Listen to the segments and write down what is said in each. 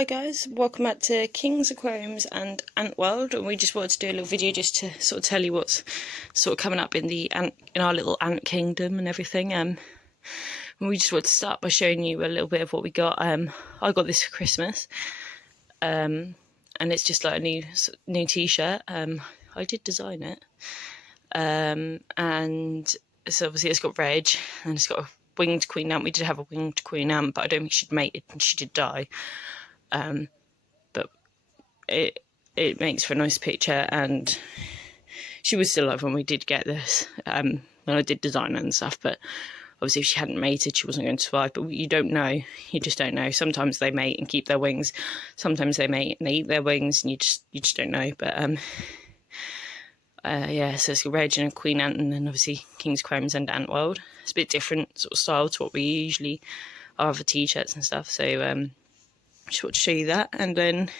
Hi guys, welcome back to King's Aquariums and Ant World, and we just wanted to do a little video just to sort of tell you what's sort of coming up in our little ant kingdom and everything. And we just wanted to start by showing you a little bit of what we got. I got this for Christmas, and it's just like a new t-shirt. I did design it, and so obviously it's got reg and it's got a winged queen ant. We did have a winged queen ant, but I don't think she'd mated and she did die. But it makes for a nice picture, and she was still alive when we did get this, when I did design it and stuff. But obviously if she hadn't mated, she wasn't going to survive. But you don't know, you just don't know. Sometimes they mate and keep their wings, sometimes they mate and they eat their wings, and you just don't know. But yeah, so it's a reg and a queen ant, and then obviously King's Aquariums and Ant World. It's a bit different sort of style to what we usually are for t-shirts and stuff. So just want to show you that. And then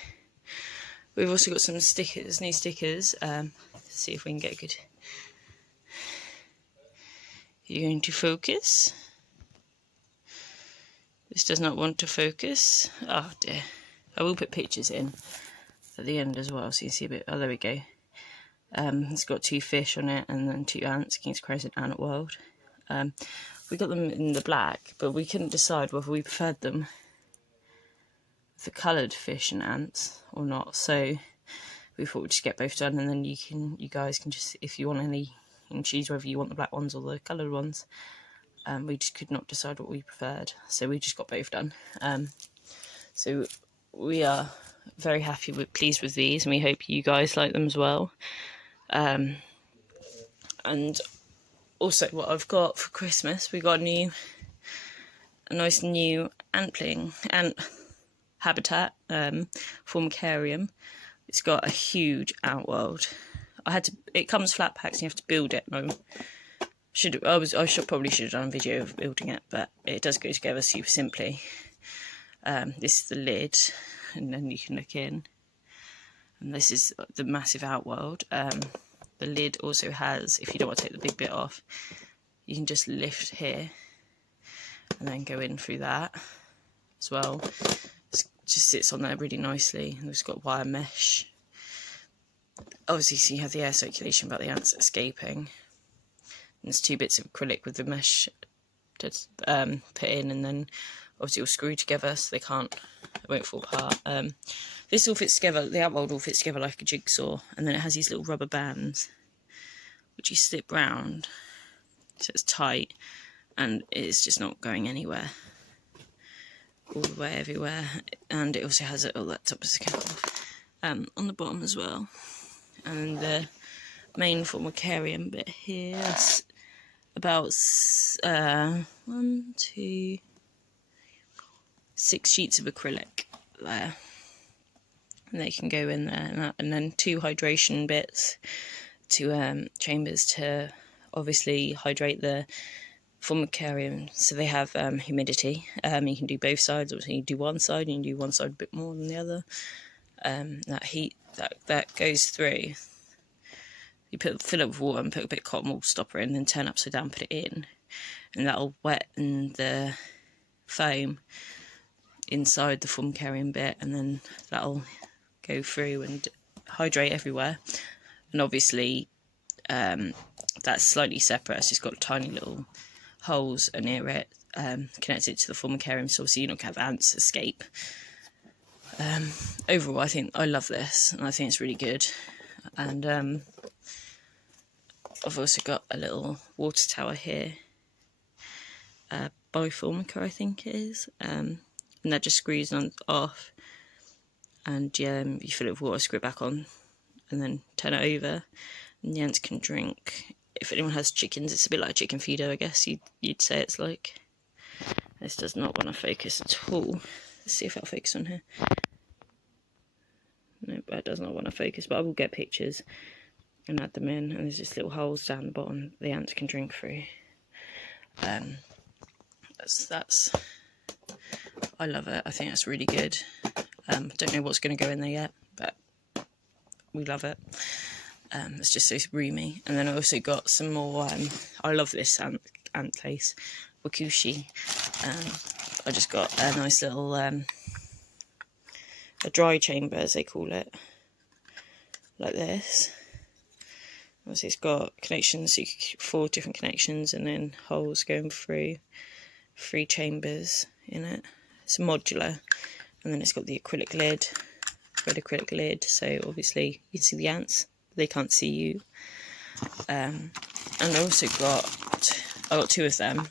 we've also got some stickers, new stickers. Let's see if we can get a good. You're going to focus. This does not want to focus. Oh dear. I will put pictures in at the end as well, so you can see a bit. Oh, there we go. It's got 2 fish on it and then 2 ants, King's Aquariums and Ant World. We got them in the black, but we couldn't decide whether we preferred them for coloured fish and ants or not. So we thought we'd just get both done, and then you guys can just, if you want any, you can choose whether you want the black ones or the coloured ones. We just could not decide what we preferred, so we just got both done. So we are very happy pleased with these, and we hope you guys like them as well. And also what I've got for Christmas, we got a nice new ant habitat, formicarium. It's got a huge ant world. It comes flat packs and you have to build it. I probably should have done a video of building it, but it does go together super simply. This is the lid, and then you can look in, and this is the massive outworld. The lid also has, if you don't want to take the big bit off, you can just lift here and then go in through that as well. It just sits on there really nicely, and it's got wire mesh. Obviously, so you have the air circulation about the ants escaping. And there's 2 bits of acrylic with the mesh to put in, and then obviously all screw together so it won't fall apart. This all fits together, the outworld all fits together like a jigsaw, and then it has these little rubber bands which you slip round, so it's tight and it's just not going anywhere, all the way everywhere. And it also has all that top on the bottom as well. And the main formicarium bit here is about 1, 2, 6 sheets of acrylic there, and they can go in there, and then 2 hydration bits, 2 chambers to obviously hydrate the formicarium, so they have humidity. You can do both sides. Obviously you do one side, and you can do one side a bit more than the other. That heat that goes through, you fill it with water and put a bit of cotton wool stopper in, then turn upside down, put it in, and that'll wetten the foam inside the formicarium bit, and then that'll go through and hydrate everywhere. And obviously that's slightly separate. It's just got tiny little holes near it, connected to the formicarium, so obviously you're not going to have ants escape. Overall, I think I love this, and I think it's really good. And I've also got a little water tower here, Biformica I think it is, and that just screws off, and you fill it with water, screw it back on, and then turn it over, and the ants can drink. If anyone has chickens, it's a bit like a chicken feeder, I guess you'd say it's like. This does not want to focus at all. Let's see if it'll focus on here. Nope, that does not want to focus, but I will get pictures and add them in. And there's just little holes down the bottom the ants can drink through. That's I love it. I think that's really good. Don't know what's going to go in there yet, but we love it. It's just so roomy. And then I also got some more. I love this ant place, Wakushi. I just got a nice little a dry chamber, as they call it, like this. Obviously it's got connections, so 4 different connections, and then holes going through 3 chambers in it. It's modular, and then it's got the acrylic lid, red acrylic lid, so obviously you can see the ants, they can't see you. And I also I got 2 of them,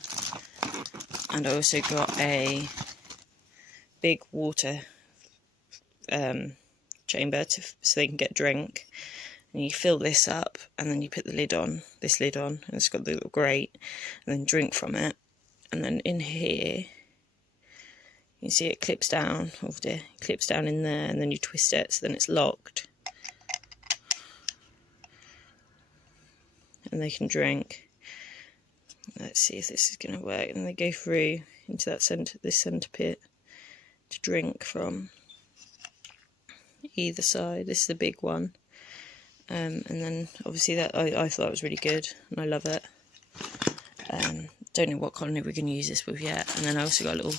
and I also got a big water chamber so they can get a drink. And you fill this up, and then you put the lid on, this lid on, and it's got the little grate, and then drink from it. And then in here, you can see it clips down, oh dear, it clips down in there, and then you twist it, so then it's locked. And they can drink. Let's see if this is going to work. And they go through into that this centre pit to drink from either side. This is the big one. And then obviously that I thought that was really good, and I love it. Don't know what colony we're going to use this with yet. And then I also got a little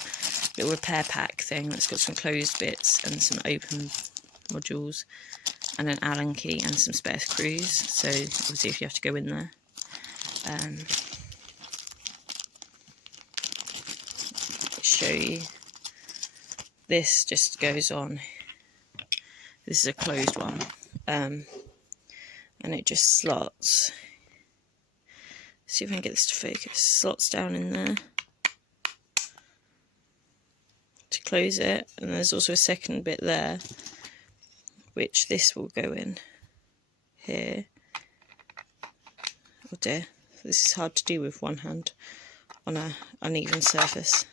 repair pack thing that's got some closed bits and some open modules, and an Allen key and some spare screws. So obviously if you have to go in there. Show you. This just goes on. This is a closed one. And it just slots. See if I can get this to focus. Slots down in there to close it, and there's also a second bit there, which this will go in here. Oh dear, this is hard to do with one hand on an uneven surface.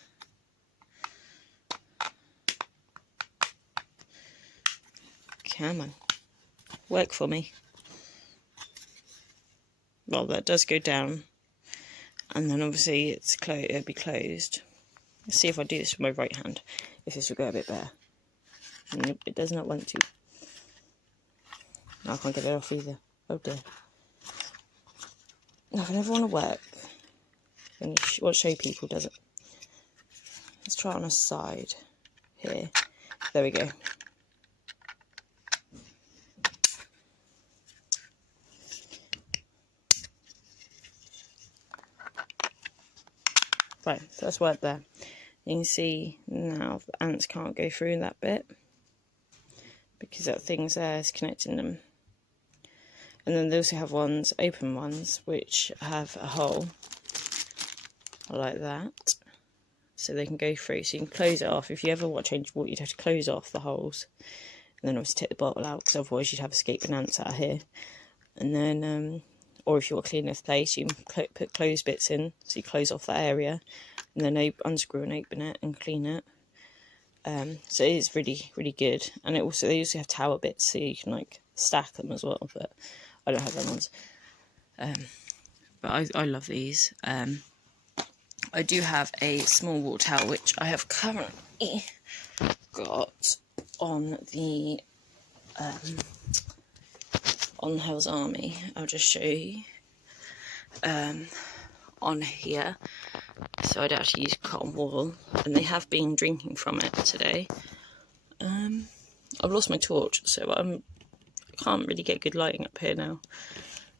Come on, work for me. Well, that does go down, and then obviously it'll be closed. Let's see if I do this with my right hand, if this will go a bit better. Nope, it does not want to. I can't get it off either. Oh dear. No, I never want to work when you want to show people, does it? Let's try it on a side here. There we go. Right, so that's worked there. You can see now the ants can't go through that bit because that thing's there is connecting them. And then they also have open ones, which have a hole like that, so they can go through. So you can close it off. If you ever want to change water, you'd have to close off the holes, and then obviously take the bottle out, because otherwise you'd have escaping ants out of here. And then or if you want to clean this place, you can put closed bits in, so you close off that area, and then unscrew and open it and clean it. So it is really, really good. And they also have tower bits, so you can like stack them as well, but I don't have them ones. But I love these. I do have a small water tower, which I have currently got on the on Hell's Army. I'll just show you on here. So I'd actually use cotton wool, and they have been drinking from it today. I've lost my torch, so I can't really get good lighting up here now.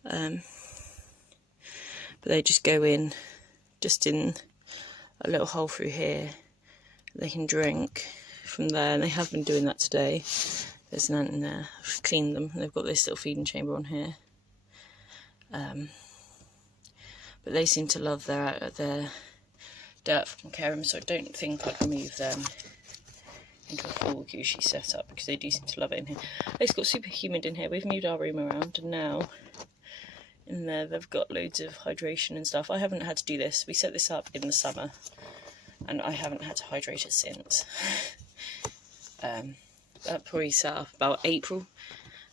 But they just go in, just in a little hole through here. They can drink from there, and they have been doing that today. There's an ant in there. I've cleaned them, and they've got this little feeding chamber on here. But they seem to love their dirt from carum, so I don't think I'd move them into a full Gucci setup, because they do seem to love it in here. It's got super humid in here. We've moved our room around, and now in there they've got loads of hydration and stuff. I haven't had to do this. We set this up in the summer, and I haven't had to hydrate it since. That probably set up about April.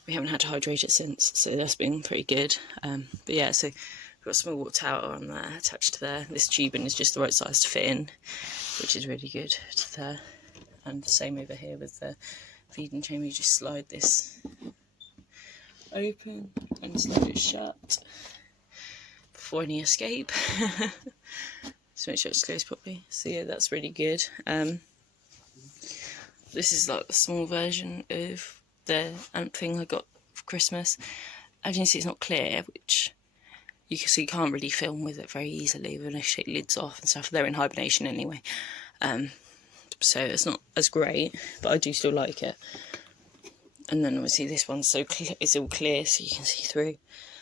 We haven't had to hydrate it since, so that's been pretty good. But yeah, so we've got a small water tower on there attached to there. This tubing is just the right size to fit in, which is really good to there. And the same over here with the feeding chamber. You just slide this open and slide it shut before any escape. So make sure it's closed properly. So yeah, that's really good. this is like a small version of the ant thing I got for Christmas. As you can see, it's not clear, which you can see you can't really film with it very easily when I shake lids off and stuff. They're in hibernation anyway, so it's not as great, but I do still like it. And then obviously this one's so clear, it's all clear, so you can see through,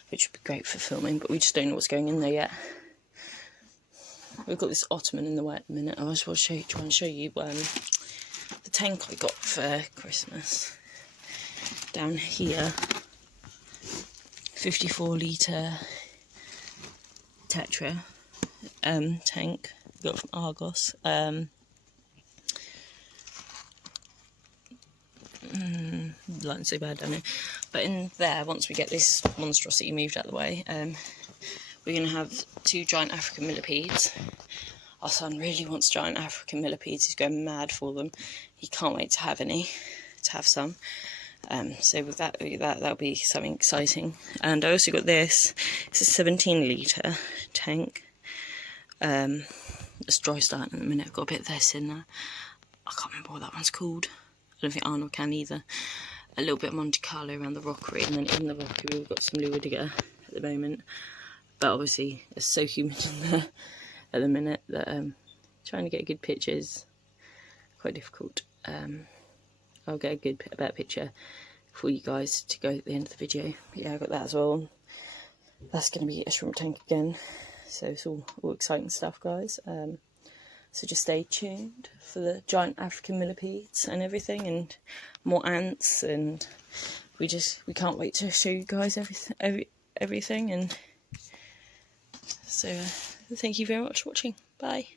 which would be great for filming, but we just don't know what's going in there yet. We've got this ottoman in the way at the minute. I just want to try and show you the tank I got for Christmas. Down here, 54 litre Tetra tank got from Argos. Lighting so bad down here, but in there, once we get this monstrosity moved out of the way, we're going to have 2 giant African millipedes. Our son really wants giant African millipedes. He's going mad for them. He can't wait to have some. So with that'll be something exciting. And I also got this. It's a 17 litre tank. It's dry starting in a minute. I've got a bit of this in there. I can't remember what that one's called. I don't think Arnold can either. A little bit of Monte Carlo around the rockery, and then in the rockery we've got some Luidiger at the moment. But obviously it's so humid in there at the minute that trying to get good pictures quite difficult. I'll get a better picture for you guys to go at the end of the video. But yeah, I got that as well. That's going to be a shrimp tank again. So it's all exciting stuff, guys. So just stay tuned for the giant African millipedes and everything, and more ants, and we can't wait to show you guys everything. And so thank you very much for watching. Bye.